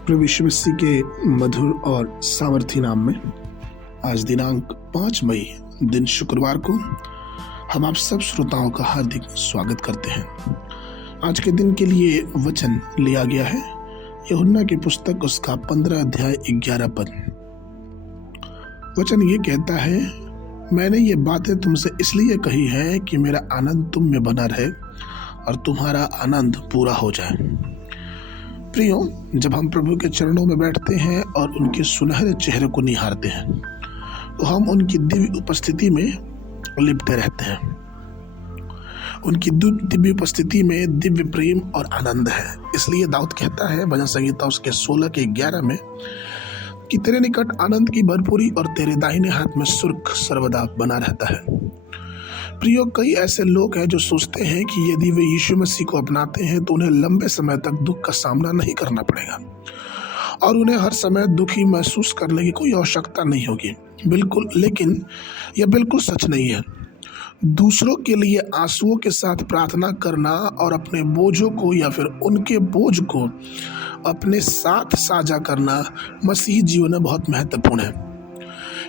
प्रभु यीशु मसीह के मधुर और सामर्थी नाम में आज दिनांक 5 मई दिन शुक्रवार को हम आप सब श्रोताओं का हार्दिक स्वागत करते हैं। आज के दिन के लिए वचन लिया गया है यूहन्ना की पुस्तक उसका 15 अध्याय 11 पद। वचन ये कहता है, मैंने ये बातें तुमसे इसलिए कही है कि मेरा आनंद तुम में बना रहे और तुम्हारा आनंद पूरा हो जाए। प्रियो, जब हम प्रभु के चरणों में बैठते हैं और उनके सुनहरे चेहरे को निहारते हैं तो हम उनकी दिव्य उपस्थिति में लिपटे रहते हैं। उनकी दिव्य उपस्थिति में दिव्य प्रेम और आनंद है। इसलिए दाऊद कहता है भजन संहिता उसके 16 के 11 में कि तेरे निकट आनंद की भरपूरी और तेरे दाहिने हाथ में सुर्ख सर्वदा बना रहता है। प्रियो, कई ऐसे लोग हैं जो सोचते हैं कि यदि वे यीशु मसीह को अपनाते हैं तो उन्हें लंबे समय तक दुख का सामना नहीं करना पड़ेगा और उन्हें हर समय दुखी महसूस करने की कोई आवश्यकता नहीं होगी। बिल्कुल, लेकिन यह बिल्कुल सच नहीं है। दूसरों के लिए आंसुओं के साथ प्रार्थना करना और अपने बोझों को या फिर उनके बोझ को अपने साथ साझा करना मसीही जीवन में बहुत महत्वपूर्ण है।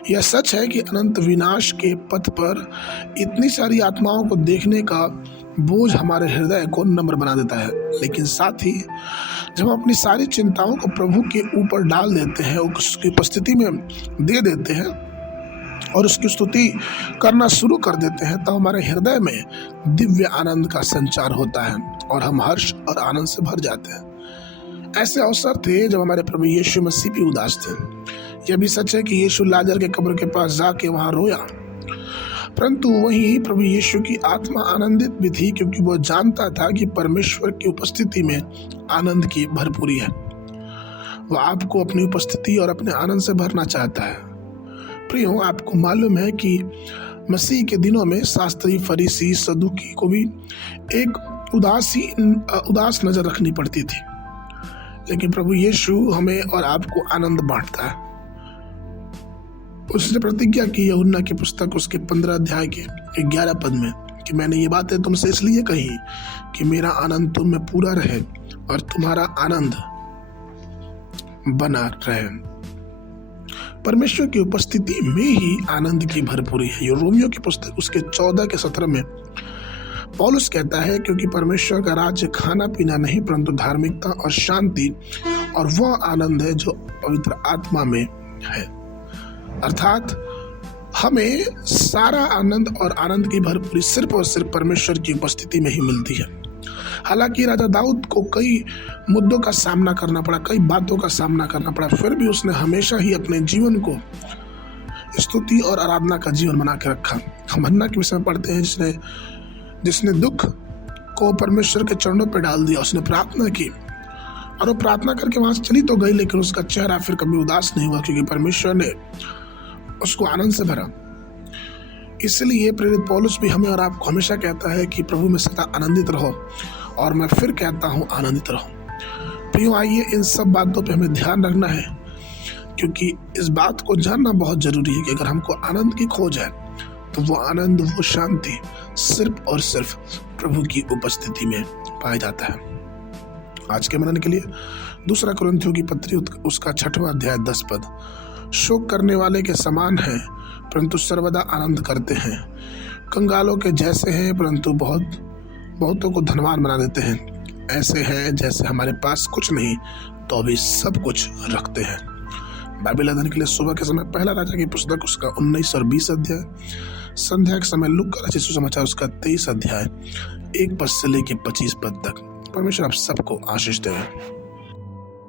यह सच है कि अनंत विनाश के पथ पर इतनी सारी आत्माओं को देखने का बोझ हमारे हृदय को नम्र बना देता है, लेकिन साथ ही जब हम अपनी सारी चिंताओं को प्रभु के ऊपर डाल देते हैं, उसकी उपस्थिति में दे देते हैं और उसकी स्तुति करना शुरू कर देते हैं, तो हमारे हृदय में दिव्य आनंद का संचार होता है और हम हर्ष और आनंद से भर जाते हैं। ऐसे अवसर थे जब हमारे प्रभु यीशु मसीह भी उदास थे। यह भी सच है कि यीशु लाजर के कब्र के पास जाके वहां रोया, परंतु वहीं प्रभु यीशु की आत्मा आनंदित भी थी, क्योंकि वो जानता था कि परमेश्वर की उपस्थिति में आनंद की भरपूरी है। वह आपको अपनी उपस्थिति और अपने आनंद से भरना चाहता है। प्रियो, आपको मालूम है कि मसीह के दिनों में शास्त्री, फरीसी, सदूकी को भी एक उदास नजर रखनी पड़ती थी, लेकिन प्रभु यीशु हमें और आपको आनंद बांटता है। उसने प्रतिज्ञा की यूहन्ना की पुस्तक उसके 15 अध्याय के 11 पद में कि मैंने ये बातें तुमसे इसलिए कही कि मेरा आनंद तुम में पूरा रहे और तुम्हारा आनंद बना रहे। परमेश्वर की उपस्थिति में ही आनंद की भरपूरी है। ये रोमियो की पुस्तक उसके 14 के 17 में पौलुस कहता है, क्योंकि परमेश्वर का राज्य खाना पीना नहीं परंतु धार्मिकता और शांति और वह आनंद है जो पवित्र आत्मा में है। अर्थात हमें सारा आनंद और आनंद की भरपूरी सिर्फ और सिर्फ परमेश्वर की उपस्थिति में ही मिलती है। हालांकि राजा दाऊद को कई मुद्दों का सामना करना पड़ा, कई बातों का सामना करना पड़ा, फिर भी उसने हमेशा ही अपने जीवन को स्तुति और आराधना का जीवन बना के रखा। हम हन्ना के विषय में पढ़ते हैं जिसने दुख को परमेश्वर के चरणों पर डाल दिया। उसने प्रार्थना की और वो प्रार्थना करके वहां से चली तो गई, लेकिन उसका चेहरा फिर कभी उदास नहीं हुआ, क्योंकि परमेश्वर ने उसको आनंद से भरा। इसलिए प्रेरित पौलुस भी हमें और आपको हमेशा कहता है कि प्रभु में सदा आनंदित रहो, और मैं फिर कहता हूँ आनंदित रहो। प्रियो, आइए इन सब बातों पे हमें ध्यान रखना है, क्योंकि इस बात को जानना बहुत जरूरी है कि अगर हमको आनंद की खोज है तो वो आनंद, वो शांति सिर्फ और सिर्फ प्रभु की उपस्थिति में पाया जाता है। आज के मनन के लिए 2 कुरिन्थियों की पत्री उसका 6वां अध्याय 10 पद। शोक करने वाले के समान है परंतु सर्वदा आनंद करते हैं, कंगालों के जैसे हैं परंतु बहुतों को धनवान बना देते हैं। ऐसे हैं जैसे हमारे पास कुछ नहीं तो भी सब कुछ रखते हैं। बाइबल अध्ययन के लिए सुबह के समय पहला राजा की पुस्तक उसका 19 और 20 अध्याय, संध्या के समय लूका रचित सुसमाचार उसका 23 अध्याय 1 पद से लेकर 25 पद तक। परमेश्वर आप सबको आशीष दे।